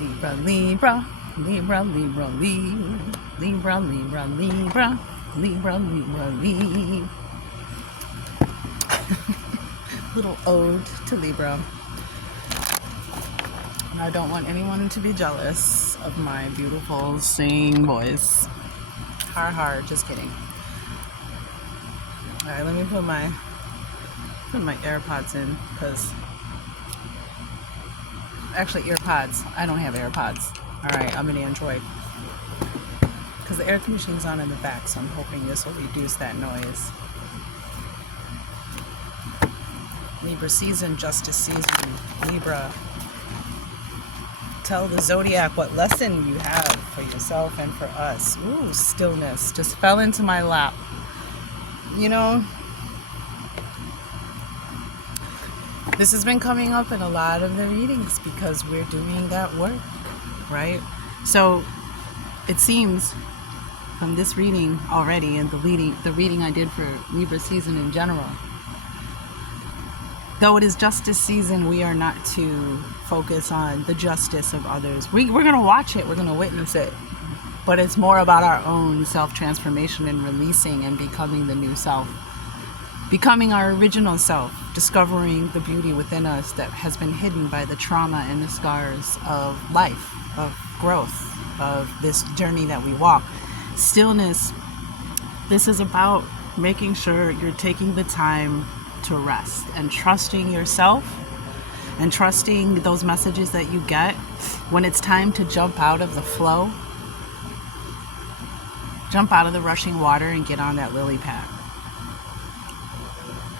Libra, Libra, Libra, Libra, Libra, Libra, Libra, Libra, Libra, Libra, Libra, Libra. Little ode to Libra. And I don't want anyone to be jealous of my beautiful singing voice. Har, just kidding. Alright, let me put my AirPods in, because actually earpods. I don't have AirPods. Alright, I'm an Android. Because the air conditioning's on in the back, so I'm hoping this will reduce that noise. Libra season, justice season. Libra. Tell the zodiac what lesson you have for yourself and for us. Ooh, stillness. Just fell into my lap. You know, this has been coming up in a lot of the readings because we're doing that work, right? So it seems from this reading already and the reading I did for Libra season in general, though it is justice season, we are not to focus on the justice of others. We're going to watch it. We're going to witness it. But it's more about our own self-transformation and releasing and becoming the new self. Becoming our original self. Discovering the beauty within us that has been hidden by the trauma and the scars of life, of growth, of this journey that we walk. Stillness. This is about making sure you're taking the time to rest and trusting yourself and trusting those messages that you get when it's time to jump out of the flow, jump out of the rushing water and get on that lily pad,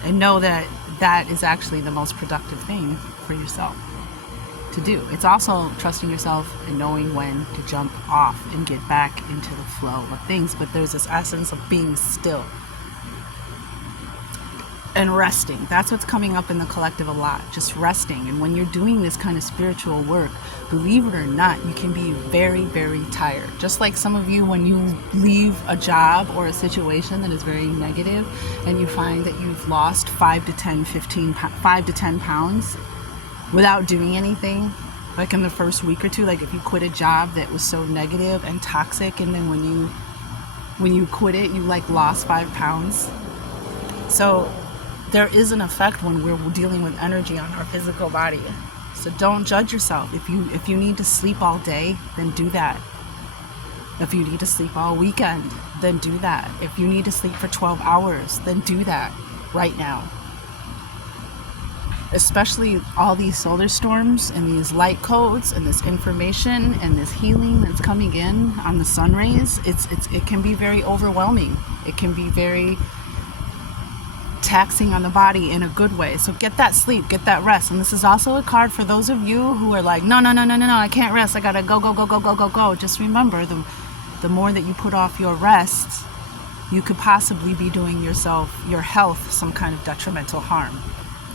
and know that that is actually the most productive thing for yourself to do. It's also trusting yourself and knowing when to jump off and get back into the flow of things. But there's this essence of being still and resting. That's what's coming up in the collective a lot, just resting. And when you're doing this kind of spiritual work, believe it or not, you can be very, very tired. Just like some of you, when you leave a job or a situation that is very negative and you find that you've lost 5 to 10 pounds without doing anything, like in the first week or two, like if you quit a job that was so negative and toxic, and then when you quit it, you like lost 5 pounds. So there is an effect when we're dealing with energy on our physical body. So don't judge yourself. If you need to sleep all day, then do that. If you need to sleep all weekend, then do that. If you need to sleep for 12 hours, then do that right now. Especially all these solar storms and these light codes and this information and this healing that's coming in on the sun rays, it can be very overwhelming. It can be very taxing on the body in a good way. So get that sleep, get that rest. And this is also a card for those of you who are like, no, I can't rest. I gotta go. Just remember, the more that you put off your rest, you could possibly be doing yourself, your health, some kind of detrimental harm,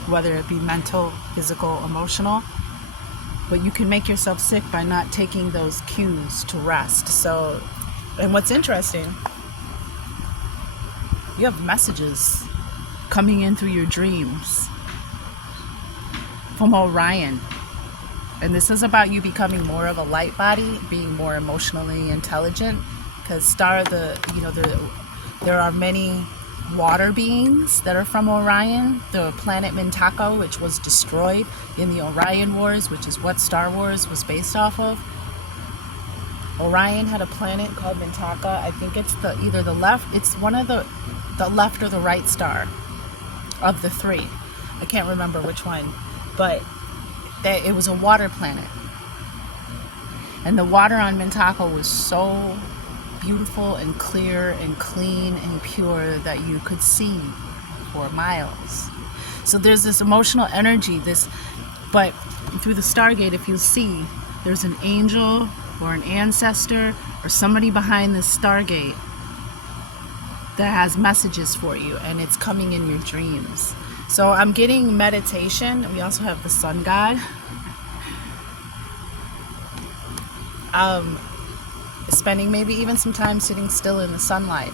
whether it be mental, physical, emotional. But you can make yourself sick by not taking those cues to rest. So, and what's interesting, you have messages coming in through your dreams from Orion. And this is about you becoming more of a light body, being more emotionally intelligent, because there are many water beings that are from Orion. The planet Mintaka, which was destroyed in the Orion Wars, which is what Star Wars was based off of. Orion had a planet called Mintaka. I think it's either the left, it's one of the left or the right star of the three. I can't remember which one, but it was a water planet. And the water on Mintaka was so beautiful and clear and clean and pure that you could see for miles. So there's this emotional energy, but through the Stargate, if you see, there's an angel or an ancestor or somebody behind this Stargate that has messages for you, and it's coming in your dreams. So I'm getting meditation. We also have the sun god. Spending maybe even some time sitting still in the sunlight.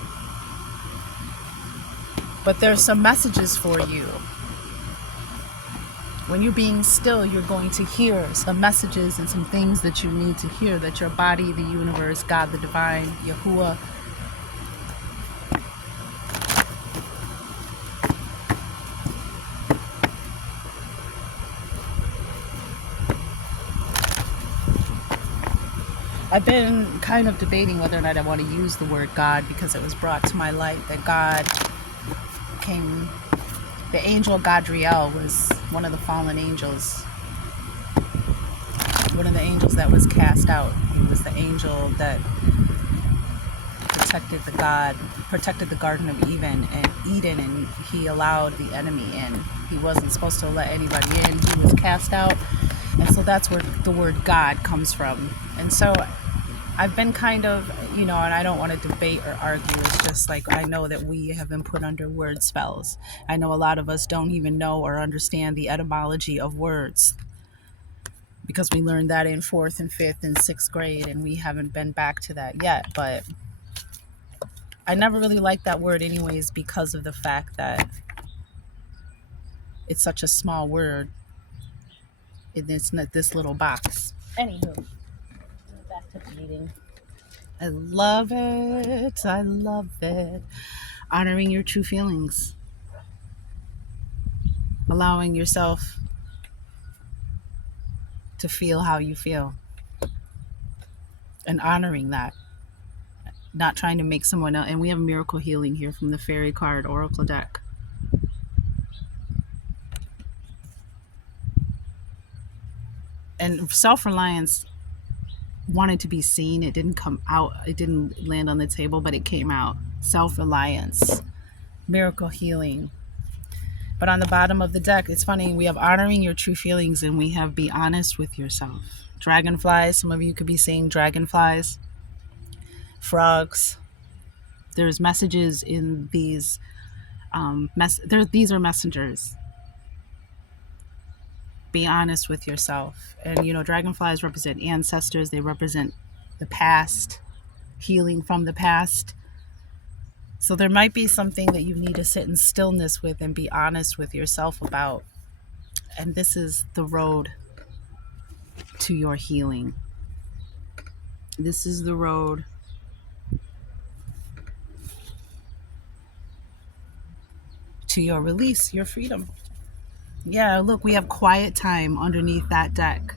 But there's some messages for you When you're being still, you're going to hear some messages and some things that you need to hear, that your body, the universe, God, the divine, Yahuwah, I've been kind of debating whether or not I want to use the word God, because it was brought to my light that God came, the angel Gadriel was one of the fallen angels, one of the angels that was cast out. He was the angel that protected the Garden of Eden, and he allowed the enemy in. He wasn't supposed to let anybody in. He was cast out. And so that's where the word God comes from. And so I've been kind of, and I don't want to debate or argue. It's just like, I know that we have been put under word spells. I know a lot of us don't even know or understand the etymology of words, because we learned that in 4th and 5th and 6th grade, and we haven't been back to that yet. But I never really liked that word anyways, because of the fact that it's such a small word in this little box. Anywho, back to the meeting. I love it. I love it. Honoring your true feelings. Allowing yourself to feel how you feel. And honoring that. Not trying to make someone else. And we have miracle healing here from the fairy card oracle deck. And self-reliance wanted to be seen. It didn't come out. It didn't land on the table, but it came out. Self-reliance. Miracle healing. But on the bottom of the deck, it's funny, we have honoring your true feelings, and we have be honest with yourself. Dragonflies, some of you could be seeing dragonflies. Frogs. There's messages in these. These are messengers. Be honest with yourself. And, dragonflies represent ancestors. They represent the past, healing from the past. So there might be something that you need to sit in stillness with and be honest with yourself about. And this is the road to your healing. This is the road to your release, your freedom. Yeah, look, we have quiet time underneath that deck.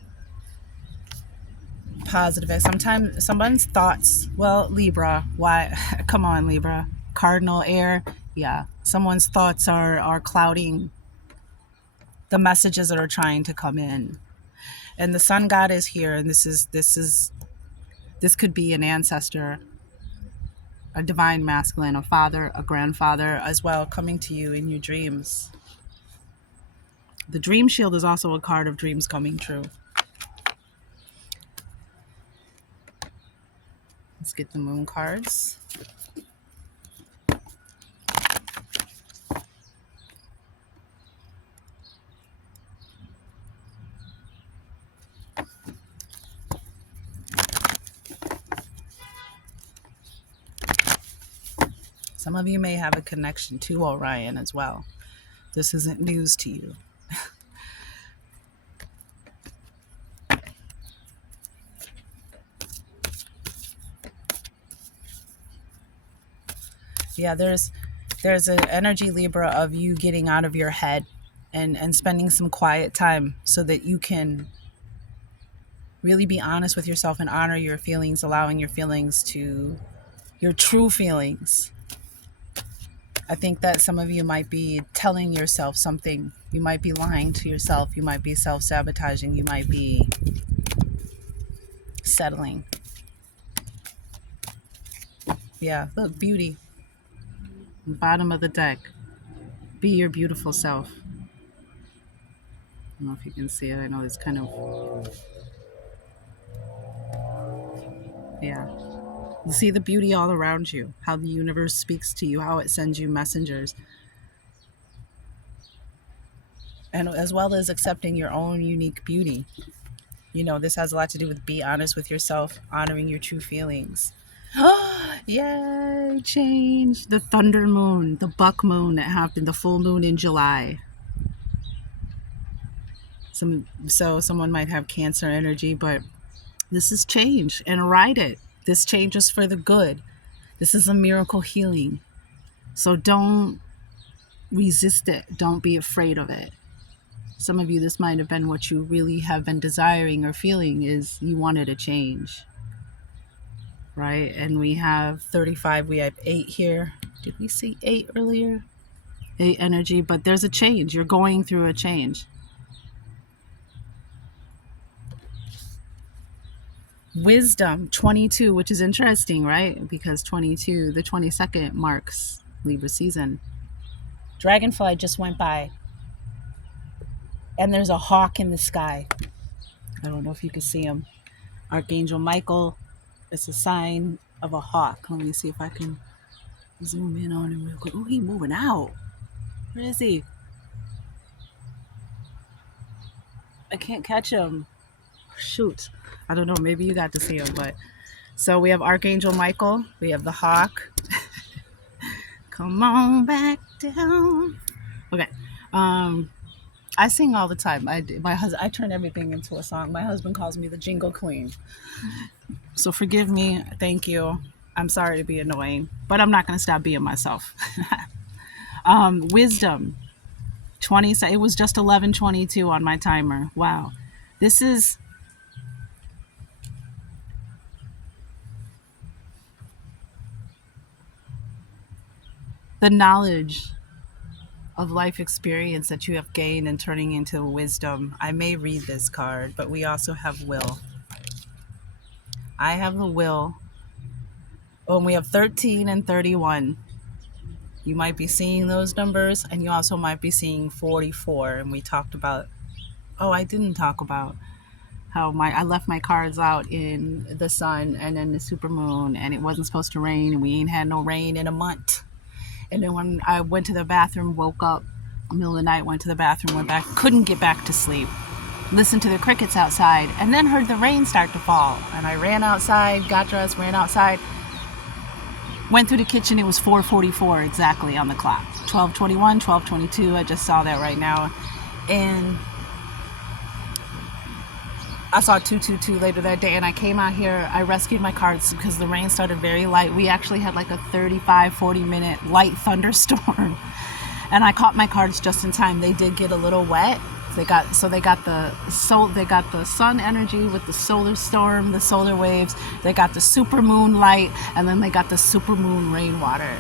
Positive. Sometimes someone's thoughts, well, Libra, why? Come on, Libra. Cardinal air. Yeah, someone's thoughts are clouding the messages that are trying to come in. And the sun god is here, and this could be an ancestor, a divine masculine, a father, a grandfather as well, coming to you in your dreams. The dream shield is also a card of dreams coming true. Let's get the moon cards. Some of you may have a connection to Orion as well. This isn't news to you. Yeah, there's an energy, Libra, of you getting out of your head and spending some quiet time so that you can really be honest with yourself and honor your feelings, allowing your feelings to, your true feelings. I think that some of you might be telling yourself something. You might be lying to yourself. You might be self-sabotaging. You might be settling. Yeah, look, beauty. Bottom of the deck. Be your beautiful self. I don't know if you can see it. I know it's kind of... Yeah. You see the beauty all around you. How the universe speaks to you. How it sends you messengers. And as well as accepting your own unique beauty. This has a lot to do with be honest with yourself, honoring your true feelings. Yay, change. The thunder moon, the buck moon that happened, the full moon in July. So someone might have Cancer energy, but this is change, and ride it. This change is for the good. This is a miracle healing. So don't resist it. Don't be afraid of it. Some of you, this might have been what you really have been desiring or feeling, is you wanted a change, right? And we have 35, we have 8 here. Did we see 8 earlier? 8 energy, but there's a change. You're going through a change. Wisdom 22, which is interesting, right? Because 22, the 22nd marks Libra season. Dragonfly just went by, and there's a hawk in the sky. I don't know if you can see him. Archangel Michael. It's a sign of a hawk. Let me see if I can zoom in on him real quick. Oh, he's moving out. Where is he? I can't catch him. Shoot. I don't know. Maybe you got to see him, but so we have Archangel Michael. We have the hawk. Come on back down. Okay. I sing all the time. I turn everything into a song. My husband calls me the jingle queen. So forgive me. Thank you. I'm sorry to be annoying, but I'm not going to stop being myself. Wisdom 20. It was just 11:22 on my timer. Wow. This is the knowledge of life experience that you have gained and turning into wisdom. I may read this card, but we also have will. I have the will. Oh, and we have 13 and 31. You might be seeing those numbers, and you also might be seeing 44. And we talked about, I didn't talk about how I left my cards out in the sun and then the supermoon, and it wasn't supposed to rain, and we ain't had no rain in a month. And then when I went to the bathroom, woke up, middle of the night, went to the bathroom, went back, couldn't get back to sleep. Listened to the crickets outside, and then heard the rain start to fall. And I ran outside, got dressed, ran outside, went through the kitchen. It was 4:44 exactly on the clock. 12:21, 12:22. I just saw that right now. And I saw 222 later that day, and I came out here. I rescued my cards because the rain started very light. We actually had like a 35-40 minute light thunderstorm, and I caught my cards just in time. They did get a little wet. They got the sun energy with the solar storm, the solar waves. They got the super moon light, and then they got the super moon rainwater.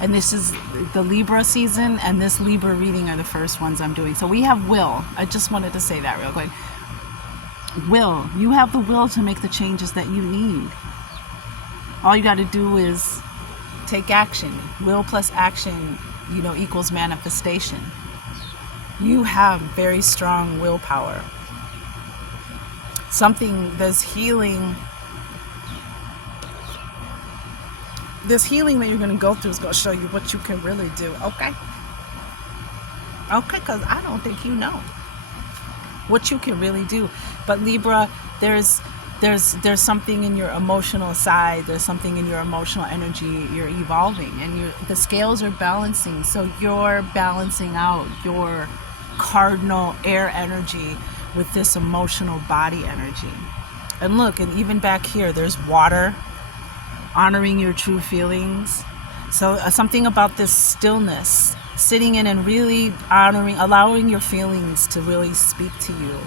And this is the Libra season, and this Libra reading are the first ones I'm doing. So we have will. I just wanted to say that real quick. Will. You have the will to make the changes that you need. All you got to do is take action. Will plus action, equals manifestation. You have very strong willpower. There's healing that you're going to go through is going to show you what you can really do. Okay, because I don't think you know what you can really do. But Libra, there's something in your emotional side. There's something in your emotional energy. You're evolving, and the scales are balancing. So you're balancing out your cardinal air energy with this emotional body energy. And look, and even back here, there's water, honoring your true feelings. So something about this stillness, sitting in and really allowing your feelings to really speak to you.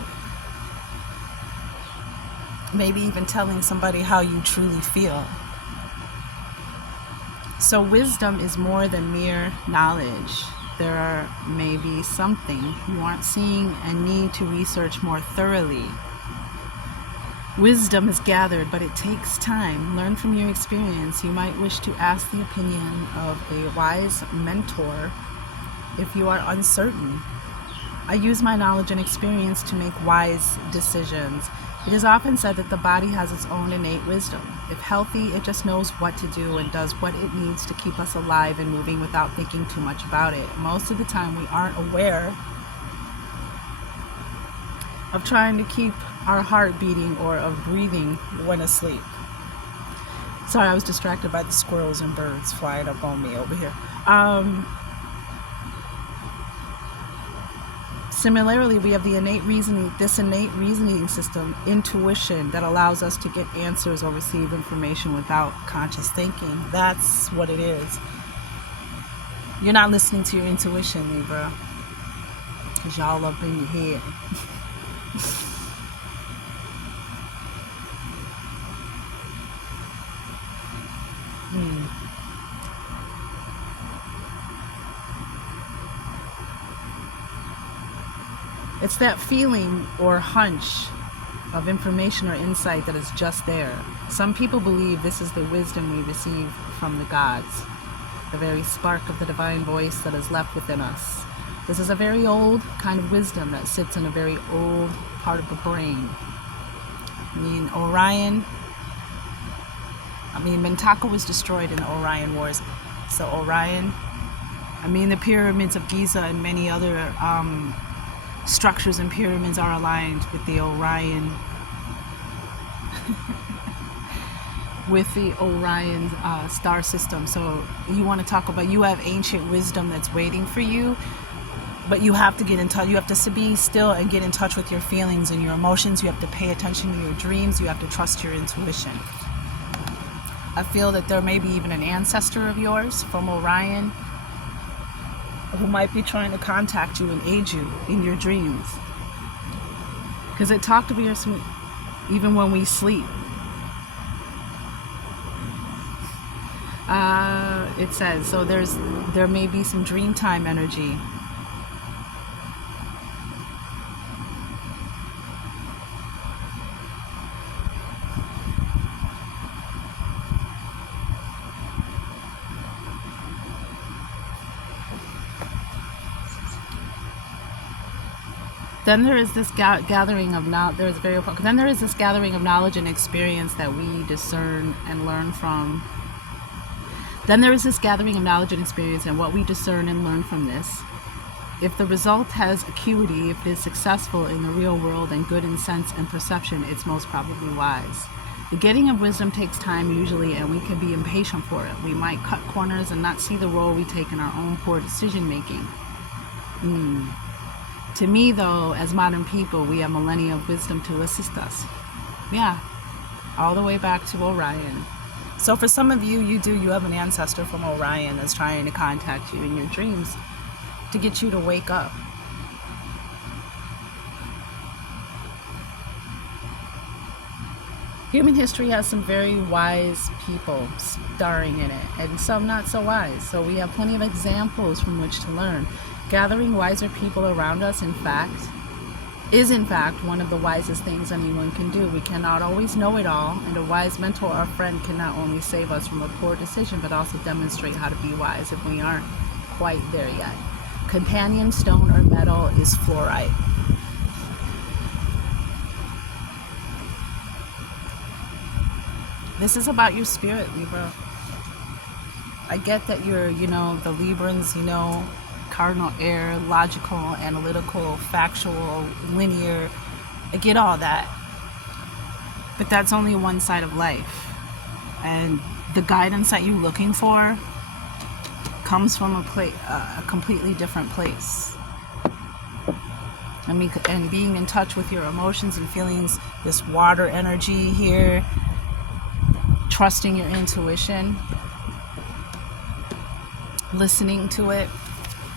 Maybe even telling somebody how you truly feel. So wisdom is more than mere knowledge. There may be something you aren't seeing and need to research more thoroughly. Wisdom is gathered, but it takes time. Learn from your experience. You might wish to ask the opinion of a wise mentor if you are uncertain. I use my knowledge and experience to make wise decisions. It is often said that the body has its own innate wisdom. If healthy, it just knows what to do and does what it needs to keep us alive and moving without thinking too much about it. Most of the time, we aren't aware of trying to keep our heart beating or of breathing when asleep. Sorry, I was distracted by the squirrels and birds flying up on me over here. Similarly, we have the innate reasoning system, intuition, that allows us to get answers or receive information without conscious thinking. That's what it is. You're not listening to your intuition, Libra, because y'all up in your head. It's that feeling or hunch of information or insight that is just there. Some people believe this is the wisdom we receive from the gods, the very spark of the divine voice that is left within us. This is a very old kind of wisdom that sits in a very old part of the brain. Mintaka was destroyed in the Orion Wars. So Orion, the pyramids of Giza and many other structures and pyramids are aligned with the Orion star system. So you want to talk about, you have ancient wisdom that's waiting for you, but you have to get in touch. You have to be still and get in touch with your feelings and your emotions. You have to pay attention to your dreams. You have to trust your intuition. I feel that there may be even an ancestor of yours from Orion who might be trying to contact you and aid you in your dreams. Because it talked to us even when we sleep. It says, so there may be some dreamtime energy. Then there is this gathering of knowledge. Then there is this gathering of knowledge and experience that we discern and learn from. Then there is this gathering of knowledge and experience and what we discern and learn from this. If the result has acuity, if it is successful in the real world and good in sense and perception, it's most probably wise. The getting of wisdom takes time usually, and we can be impatient for it. We might cut corners and not see the role we take in our own poor decision making. To me, though, as modern people, we have millennia of wisdom to assist us. Yeah, all the way back to Orion. So for some of you, you have an ancestor from Orion that's trying to contact you in your dreams to get you to wake up. Human history has some very wise people starring in it, and some not so wise. So we have plenty of examples from which to learn. Gathering wiser people around us, is in fact one of the wisest things anyone can do. We cannot always know it all, and a wise mentor or friend can not only save us from a poor decision, but also demonstrate how to be wise if we aren't quite there yet. Companion stone or metal is fluorite. This is about your spirit, Libra. I get that you're, the Librans, cardinal air, logical, analytical, factual, linear. I get all that. But that's only one side of life. And the guidance that you're looking for comes from a completely different place. And being in touch with your emotions and feelings, this water energy here, trusting your intuition, listening to it,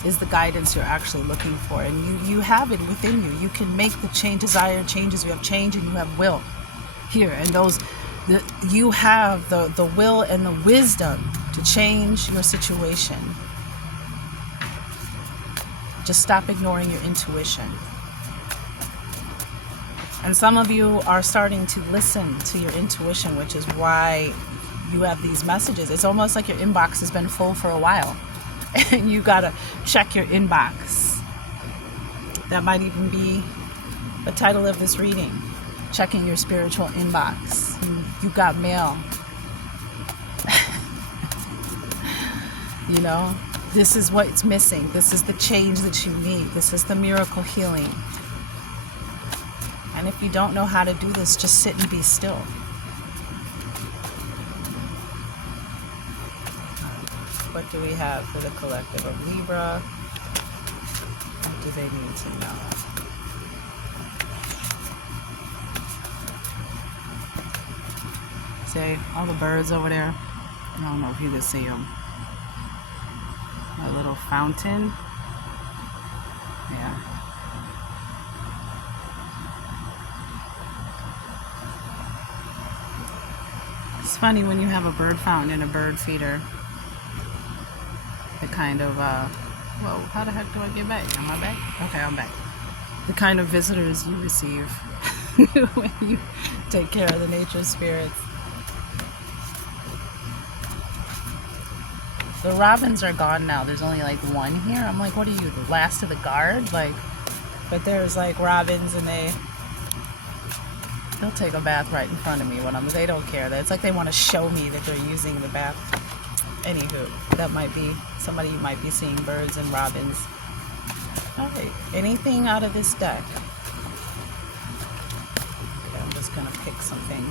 is the guidance you're actually looking for. And you have it within you. You can make the desired changes. You have change and you have will here. And you have the will and the wisdom to change your situation. Just stop ignoring your intuition. And some of you are starting to listen to your intuition, which is why you have these messages. It's almost like your inbox has been full for a while. And you gotta check your inbox. That might even be the title of this reading. Checking your spiritual inbox. You got mail. This is what's missing. This is the change that you need. This is the miracle healing. And if you don't know how to do this, just sit and be still. What do we have for the collective of Libra? do they need to know? See all the birds over there? I don't know if you can see them. A little fountain. Yeah. It's funny when you have a bird fountain and a bird feeder. The kind of, whoa, how the heck do I get back? Am I back? Okay, I'm back. The kind of visitors you receive when you take care of the nature spirits. The robins are gone now. There's only like one here. I'm like, what are you, the last of the guard? Like, but there's like robins, and they'll take a bath right in front of me when they don't care. It's like they want to show me that they're using the bath. Anywho, that might be somebody you might be seeing birds and robins. All right, anything out of this deck? Okay, I'm just gonna pick something.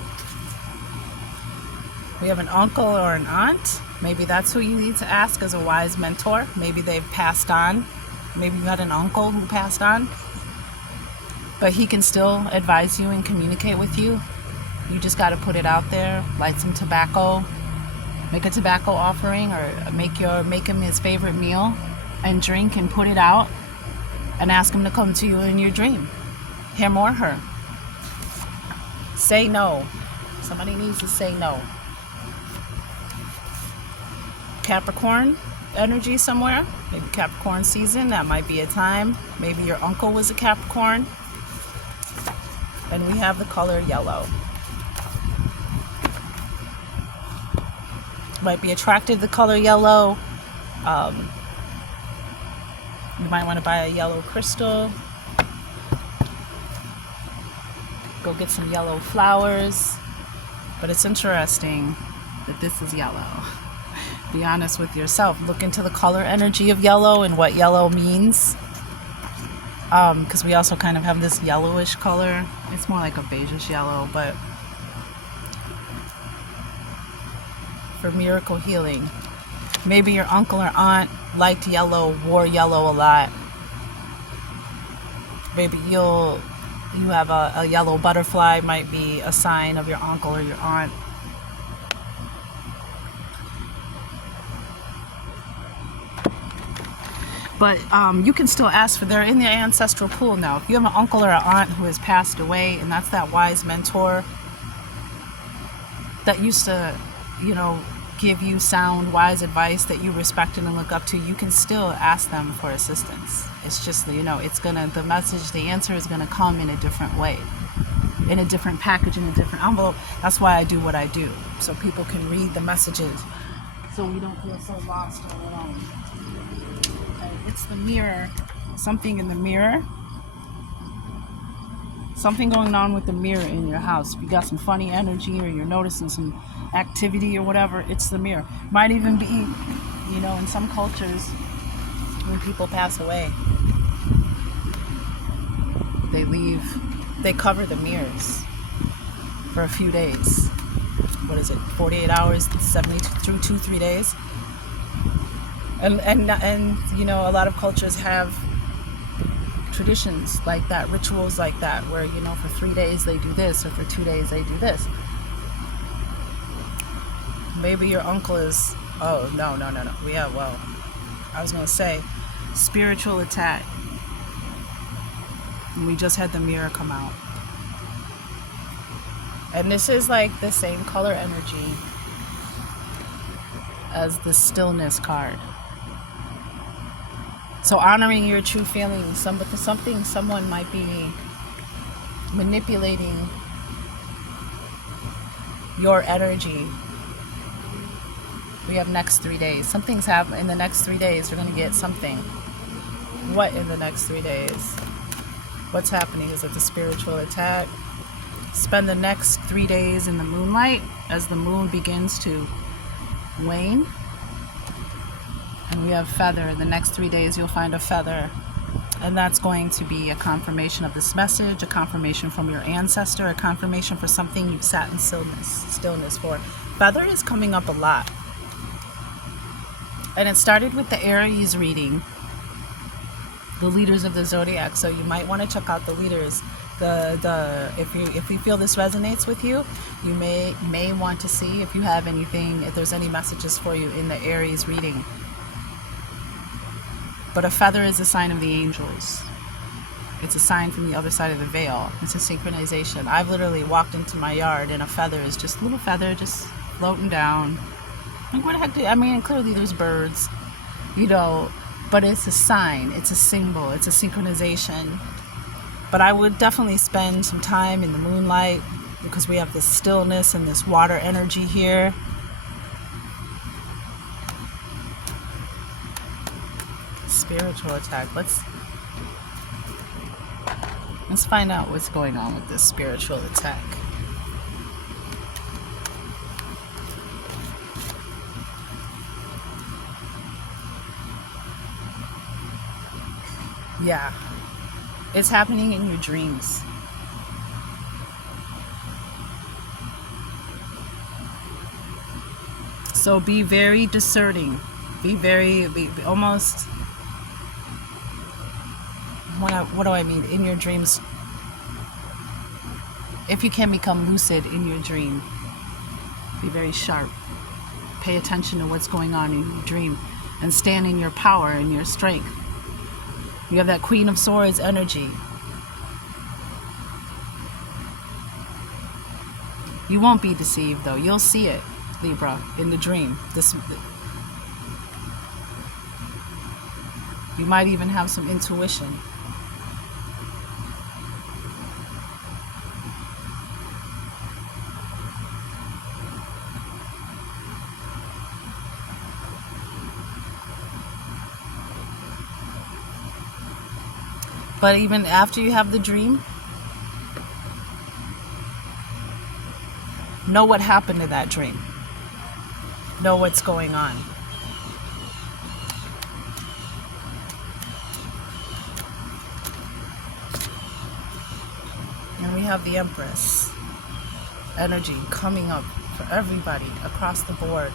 We have an uncle or an aunt. Maybe that's who you need to ask as a wise mentor. Maybe they've passed on. Maybe you had an uncle who passed on. But he can still advise you and communicate with you. You just got to put it out there. Light some tobacco. Make a tobacco offering, or make him his favorite meal and drink and put it out. And ask him to come to you in your dream. Him or her. Say no. Somebody needs to say no. Capricorn energy somewhere. Maybe Capricorn season. That might be a time. Maybe your uncle was a Capricorn. And we have the color yellow. Might be attracted to the color yellow. You might want to buy a yellow crystal. Go get some yellow flowers. But it's interesting that this is yellow. Be honest with yourself. Look into the color energy of yellow and what yellow means. Because we also kind of have this yellowish color. It's more like a beigeish yellow, but for miracle healing. Maybe your uncle or aunt liked yellow, wore yellow a lot. Maybe you have a yellow butterfly, might be a sign of your uncle or your aunt. But you can still ask for, they're in the ancestral pool now. If you have an uncle or an aunt who has passed away, and that's that wise mentor that used to, give you sound, wise advice that you respected and look up to, you can still ask them for assistance. It's just, the message, the answer is gonna come in a different way, in a different package, in a different envelope. That's why I do what I do, so people can read the messages, so we don't feel so lost or alone. It's the mirror. Something in the mirror. Something going on with the mirror in your house. If you got some funny energy or you're noticing some activity or whatever, it's the mirror. Might even be, in some cultures, when people pass away, they cover the mirrors for a few days. What is it? 48 hours, 3 days. And a lot of cultures have traditions like that, rituals like that, where for 3 days they do this, or for 2 days they do this. Maybe your uncle is, no. I was gonna say spiritual attack. And we just had the mirror come out. And this is like the same color energy as the stillness card. So honoring your true feelings, someone might be manipulating your energy. We have next 3 days. Something's happening in the next 3 days. You're going to get something. What in the next 3 days? What's happening? Is it the spiritual attack? Spend the next 3 days in the moonlight as the moon begins to wane. And we have feather. The next 3 days you'll find a feather. And that's going to be a confirmation of this message, a confirmation from your ancestor, a confirmation for something you've sat in stillness for. Feather is coming up a lot. And it started with the Aries reading. the leaders of the zodiac. So you might want to check out the leaders. If you feel this resonates with you, you may want to see if you have anything, if there's any messages for you in the Aries reading. But a feather is a sign of the angels. It's a sign from the other side of the veil. It's a synchronization. I've literally walked into my yard and a feather is just a little feather just floating down. Like, what the heck I mean, clearly there's birds, you know, but it's a sign, it's a symbol, it's a synchronization. But I would definitely spend some time in the moonlight because we have this stillness and this water energy here. Spiritual attack. Let's find out what's going on with this spiritual attack. Yeah. It's happening in your dreams. So be very discerning. Be almost, what do I mean? In your dreams. If you can become lucid in your dream, be very sharp. Pay attention to what's going on in your dream and stand in your power and your strength. You have that Queen of Swords energy. You won't be deceived though. You'll see it, Libra, in the dream. You might even have some intuition. But even after you have the dream, know what happened to that dream. Know what's going on. And we have the Empress energy coming up for everybody across the board.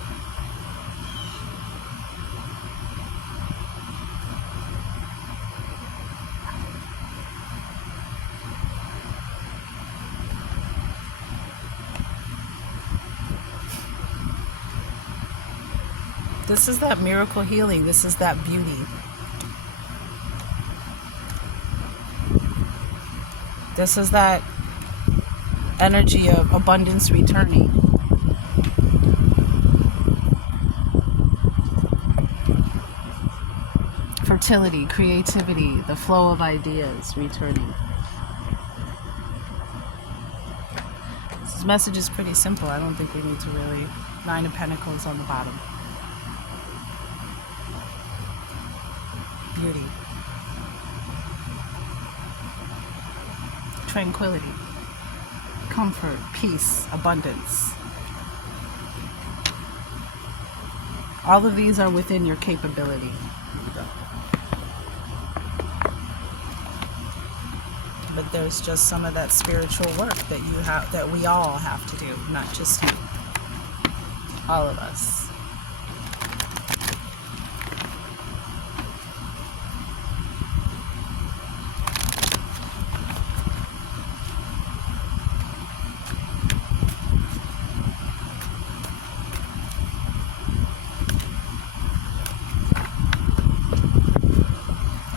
This is that miracle healing. This is that beauty. This is that energy of abundance returning. Fertility, creativity, the flow of ideas returning. This message is pretty simple. I don't think we need to really... 9 of Pentacles on the bottom. Beauty, tranquility, comfort, peace, abundance. All of these are within your capability. But there's just some of that spiritual work that you have, that we all have to do, not just you. All of us.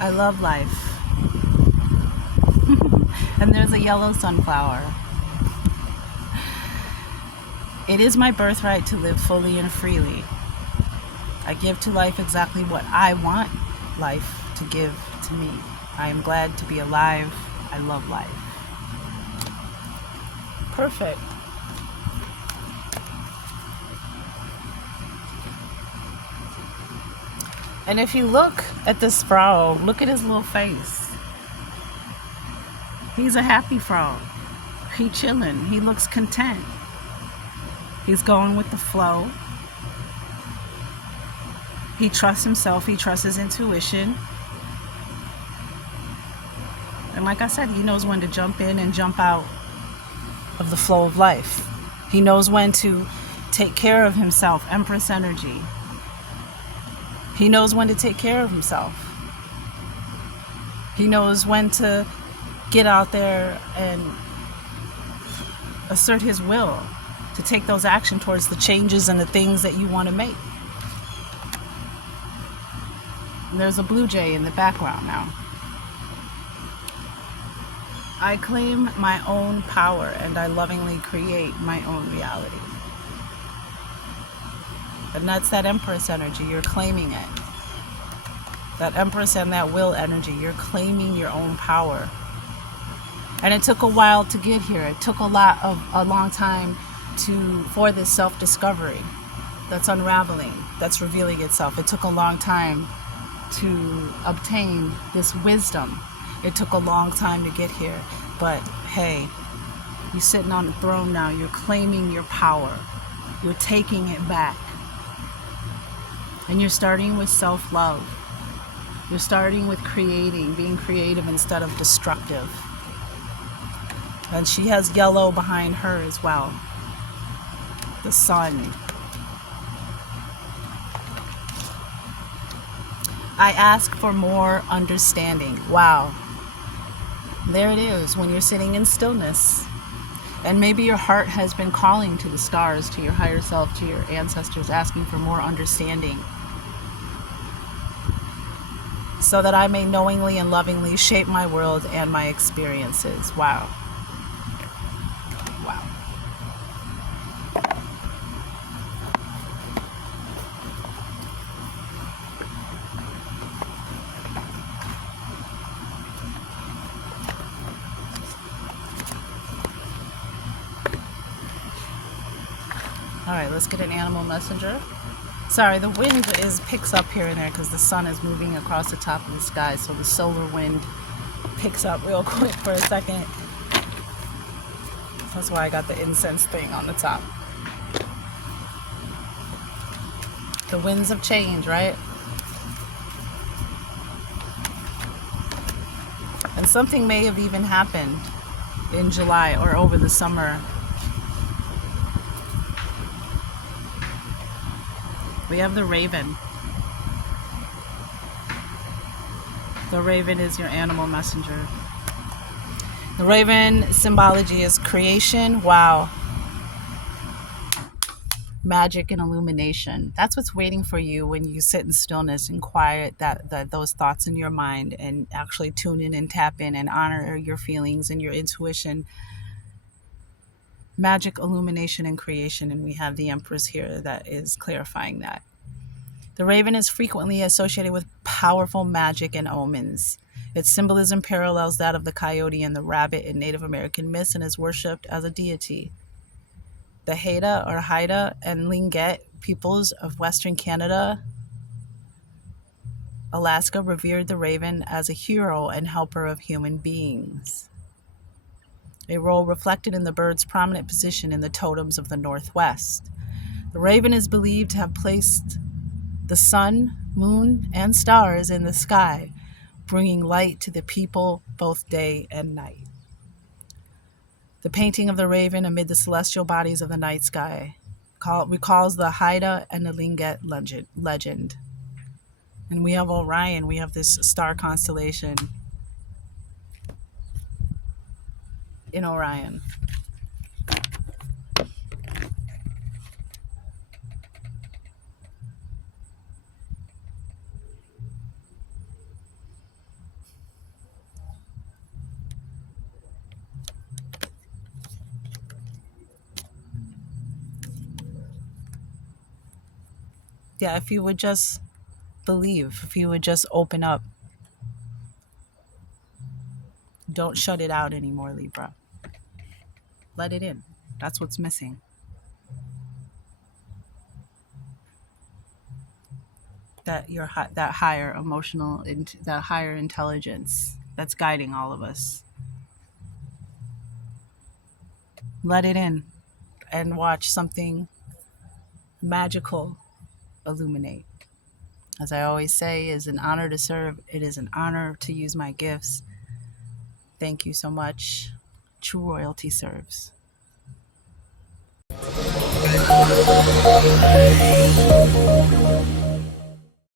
I love life. And there's a yellow sunflower. It is my birthright to live fully and freely. I give to life exactly what I want life to give to me. I am glad to be alive. I love life. Perfect. And if you look at this frog, look at his little face. He's a happy frog. He chilling. He looks content. He's going with the flow. He trusts himself. He trusts his intuition. And like I said, he knows when to jump in and jump out of the flow of life. He knows when to take care of himself. Empress energy. He knows when to take care of himself. He knows when to get out there and assert his will to take those action towards the changes and the things that you want to make. And there's a blue jay in the background now. I claim my own power and I lovingly create my own reality. And that's that Empress energy. You're claiming it. That Empress and that will energy. You're claiming your own power. And it took a while to get here. It took a long time for this self-discovery that's unraveling, that's revealing itself. It took a long time to obtain this wisdom. It took a long time to get here. But hey, you're sitting on the throne now. You're claiming your power. You're taking it back. And you're starting with self-love. You're starting with creating, being creative instead of destructive. And she has yellow behind her as well. The sun. I ask for more understanding. Wow. There it is when you're sitting in stillness. And maybe your heart has been calling to the stars, to your higher self, to your ancestors, asking for more understanding. So that I may knowingly and lovingly shape my world and my experiences. Wow. Wow. All right, let's get an animal messenger. Sorry, the wind picks up here and there because the sun is moving across the top of the sky, so the solar wind picks up real quick for a second. That's why I got the incense thing on the top. The winds of change, right? And something may have even happened in July or over the summer. We have the raven. The raven is your animal messenger. The raven symbology is creation. Wow. Magic and illumination. That's what's waiting for you when you sit in stillness and quiet those thoughts in your mind and actually tune in and tap in and honor your feelings and your intuition. Magic, illumination, and creation. And we have the Empress here that is clarifying that. The raven is frequently associated with powerful magic and omens. Its symbolism parallels that of the coyote and the rabbit in Native American myths and is worshipped as a deity. The Haida or Haida and Tlingit peoples of Western Canada, Alaska revered the raven as a hero and helper of human beings. A role reflected in the bird's prominent position in the totems of the Northwest. The raven is believed to have placed the sun, moon, and stars in the sky, bringing light to the people both day and night. The painting of the raven amid the celestial bodies of the night sky recalls the Haida and the Tlingit legend. And we have Orion, we have this star constellation in Orion. Yeah, if you would just believe, if you would just open up. Don't shut it out anymore, Libra. Let it in. That's what's missing. That higher emotional, that higher intelligence that's guiding all of us. Let it in and watch something magical illuminate. As I always say, it is an honor to serve. It is an honor to use my gifts. Thank you so much. True royalty serves.